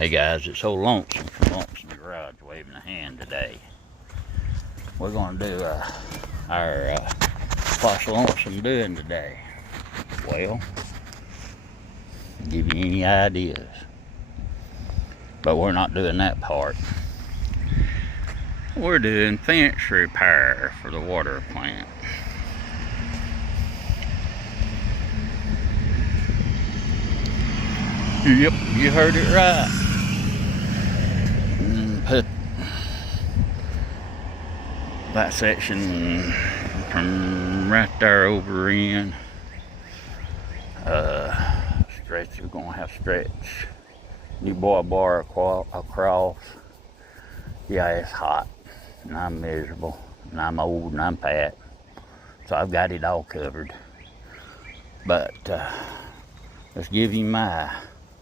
Hey guys, it's old Lonesome from Lomsome Garage waving a hand today. We're going to do what's Lonesome doing today? Well, give you any ideas. But we're not doing that part. We're doing fence repair for the water plant. Yep, you heard it right. Put that section from right there over in. Stretch, we're gonna have stretch. New bar across. Yeah, it's hot, and I'm miserable, and I'm old, and I'm fat, so I've got it all covered. But let's give you my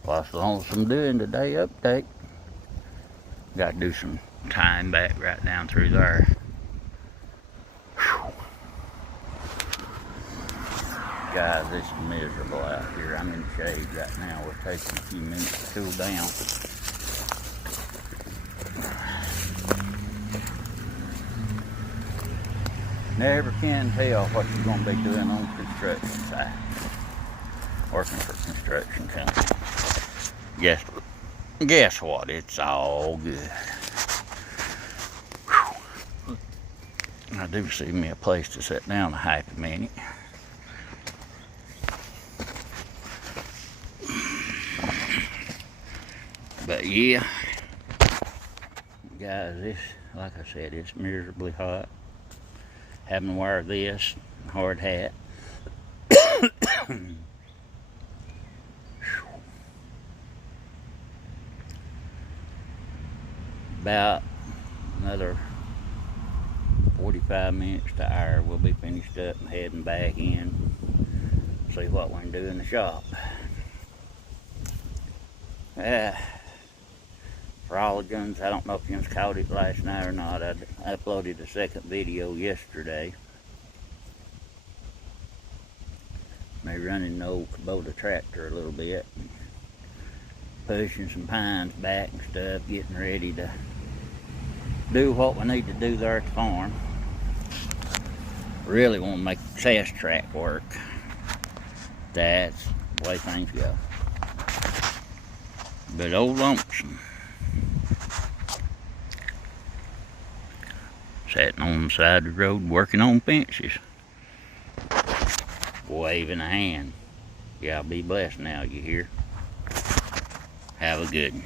what's Lonesome doing today update. Got to do some tying back right down through there. Whew. Guys, it's miserable out here. I'm in the shade right now. We're taking a few minutes to cool down. Never can tell what you're going to be doing on the construction site. Working for a construction company. Guess what? It's all good. Whew. I do see me a place to sit down a half a minute. But yeah, guys, this, like I said, it's miserably hot. Having to wear this hard hat. About another 45 minutes to an hour, we'll be finished up and heading back in. See what we can do in the shop. Froligens, I don't know if you caught it last night or not. I uploaded a second video yesterday. Me running the old Kubota tractor a little bit. Pushing some pines back and stuff, getting ready to do what we need to do there at the farm. Really want to make the test track work. That's the way things go. But old Lonesome, sitting on the side of the road working on fences, waving a hand. Y'all be blessed now, you hear? Have a good one.